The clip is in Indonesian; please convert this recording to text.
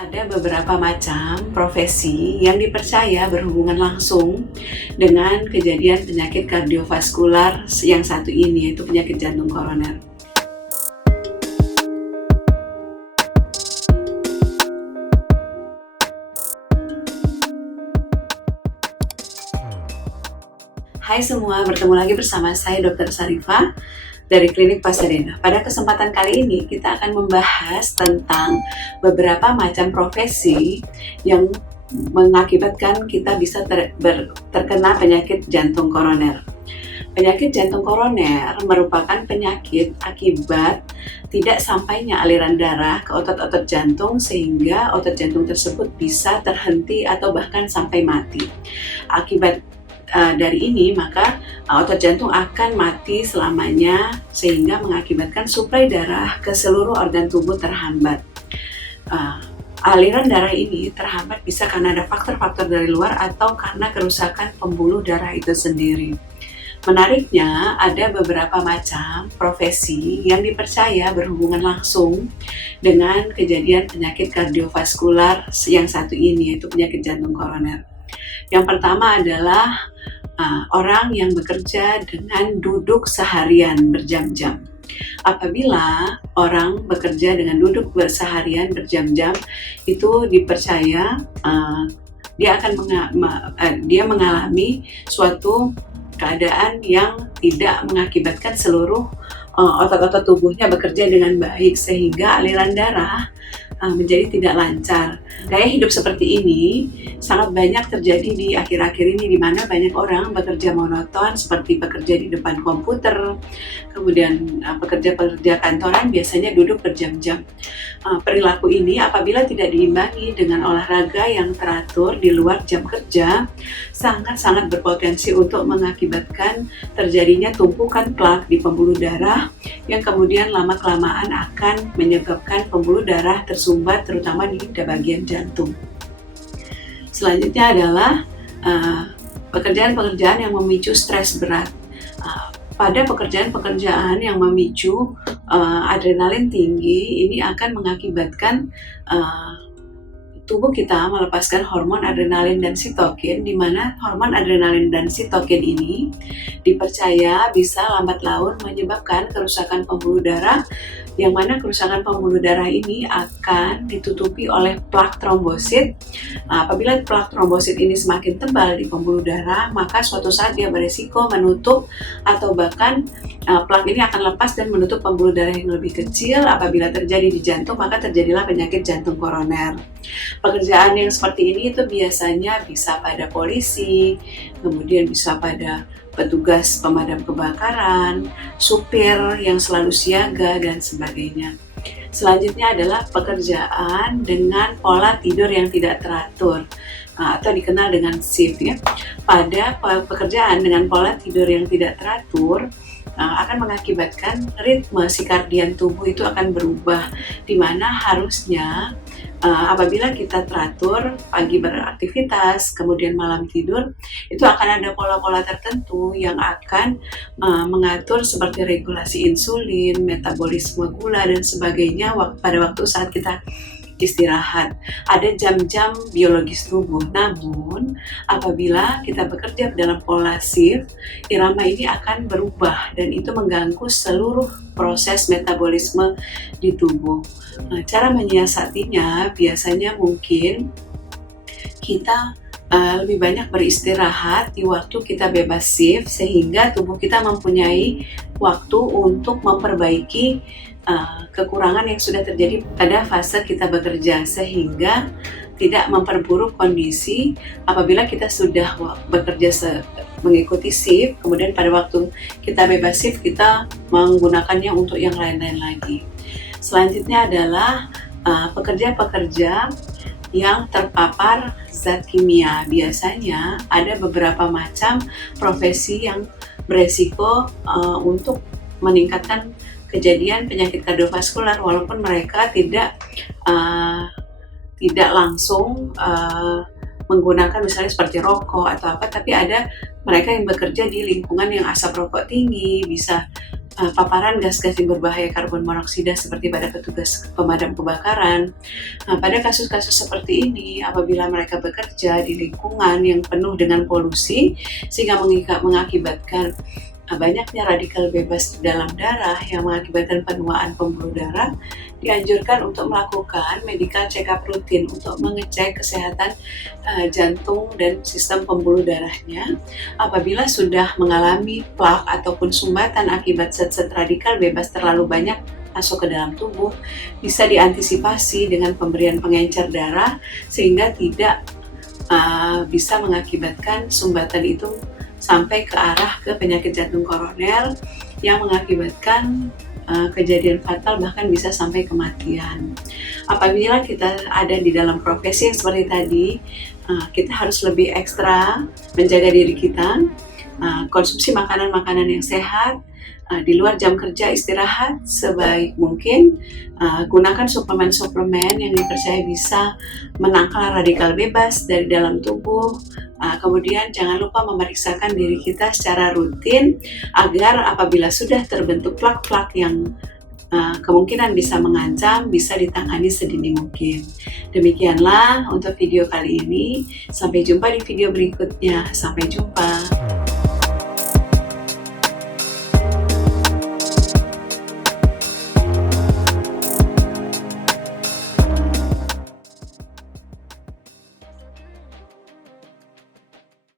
Ada beberapa macam profesi yang dipercaya berhubungan langsung dengan kejadian penyakit kardiovaskular yang satu ini, yaitu penyakit jantung koroner. Hai semua, bertemu lagi bersama saya Dr. Sarifah dari Klinik Pasadena. Pada kesempatan kali ini kita akan membahas tentang beberapa macam profesi yang mengakibatkan kita bisa terkena penyakit jantung koroner. Penyakit jantung koroner merupakan penyakit akibat tidak sampainya aliran darah ke otot-otot jantung sehingga otot jantung tersebut bisa terhenti atau bahkan sampai mati. Akibat dari ini maka otot jantung akan mati selamanya sehingga mengakibatkan suplai darah ke seluruh organ tubuh terhambat. Aliran darah ini terhambat bisa karena ada faktor-faktor dari luar atau karena kerusakan pembuluh darah itu sendiri. Menariknya, ada beberapa macam profesi yang dipercaya berhubungan langsung dengan kejadian penyakit kardiovaskular yang satu ini, yaitu penyakit jantung koroner. Yang pertama adalah orang yang bekerja dengan duduk seharian berjam-jam. Apabila orang bekerja dengan duduk berseharian berjam-jam, itu dipercaya dia akan mengalami suatu keadaan yang tidak mengakibatkan seluruh otot-otot tubuhnya bekerja dengan baik sehingga aliran darah menjadi tidak lancar. Gaya hidup seperti ini sangat banyak terjadi di akhir-akhir ini, di mana banyak orang bekerja monoton seperti bekerja di depan komputer, kemudian pekerja-pekerja kantoran biasanya duduk berjam-jam. Perilaku ini apabila tidak diimbangi dengan olahraga yang teratur di luar jam kerja sangat-sangat berpotensi untuk mengakibatkan terjadinya tumpukan plak di pembuluh darah yang kemudian lama-kelamaan akan menyebabkan pembuluh darah tersumbat terutama di bagian jantung. Selanjutnya adalah pekerjaan-pekerjaan yang memicu stres berat. Pada pekerjaan-pekerjaan yang memicu adrenalin tinggi, ini akan mengakibatkan tubuh kita melepaskan hormon adrenalin dan sitokin, di mana hormon adrenalin dan sitokin ini dipercaya bisa lambat laun menyebabkan kerusakan pembuluh darah, yang mana kerusakan pembuluh darah ini akan ditutupi oleh plak trombosit. Apabila plak trombosit ini semakin tebal di pembuluh darah, maka suatu saat dia beresiko menutup atau bahkan plak ini akan lepas dan menutup pembuluh darah yang lebih kecil. Apabila terjadi di jantung, maka terjadilah penyakit jantung koroner. Pekerjaan yang seperti ini itu biasanya bisa pada polisi, kemudian bisa pada petugas pemadam kebakaran, supir yang selalu siaga, dan sebagainya. Selanjutnya adalah pekerjaan dengan pola tidur yang tidak teratur atau dikenal dengan shift ya. Pada pekerjaan dengan pola tidur yang tidak teratur akan mengakibatkan ritme sikardian tubuh itu akan berubah, di mana harusnya apabila kita teratur pagi beraktivitas, kemudian malam tidur, itu akan ada pola-pola tertentu yang akan mengatur seperti regulasi insulin, metabolisme gula, dan sebagainya pada waktu saat kita istirahat. Ada jam-jam biologis tubuh, namun apabila kita bekerja dalam pola shift, irama ini akan berubah dan itu mengganggu seluruh proses metabolisme di tubuh. Cara menyiasatinya biasanya mungkin kita lebih banyak beristirahat di waktu kita bebas shift sehingga tubuh kita mempunyai waktu untuk memperbaiki kekurangan yang sudah terjadi pada fase kita bekerja, sehingga tidak memperburuk kondisi apabila kita sudah bekerja mengikuti shift, kemudian pada waktu kita bebas shift kita menggunakannya untuk yang lain-lain lagi. Selanjutnya adalah pekerja-pekerja yang terpapar zat kimia. Biasanya ada beberapa macam profesi yang beresiko untuk meningkatkan kejadian penyakit kardiovaskular walaupun mereka tidak langsung menggunakan misalnya seperti rokok atau apa, tapi ada mereka yang bekerja di lingkungan yang asap rokok tinggi, bisa paparan gas-gas yang berbahaya karbon monoksida seperti pada petugas pemadam kebakaran. Pada kasus-kasus seperti ini, apabila mereka bekerja di lingkungan yang penuh dengan polusi, sehingga mengakibatkan banyaknya radikal bebas di dalam darah yang mengakibatkan penuaan pembuluh darah, dianjurkan untuk melakukan medical check-up rutin untuk mengecek kesehatan jantung dan sistem pembuluh darahnya. Apabila sudah mengalami plak ataupun sumbatan akibat zat-zat radikal bebas terlalu banyak masuk ke dalam tubuh, bisa diantisipasi dengan pemberian pengencer darah sehingga tidak bisa mengakibatkan sumbatan itu sampai ke arah ke penyakit jantung koroner yang mengakibatkan kejadian fatal, bahkan bisa sampai kematian. Apabila kita ada di dalam profesi yang seperti tadi, kita harus lebih ekstra menjaga diri kita, konsumsi makanan-makanan yang sehat, di luar jam kerja istirahat sebaik mungkin, gunakan suplemen-suplemen yang dipercaya bisa menangkal radikal bebas dari dalam tubuh. Kemudian jangan lupa memeriksakan diri kita secara rutin agar apabila sudah terbentuk plak-plak yang kemungkinan bisa mengancam, bisa ditangani sedini mungkin. Demikianlah untuk video kali ini. Sampai jumpa di video berikutnya. Sampai jumpa.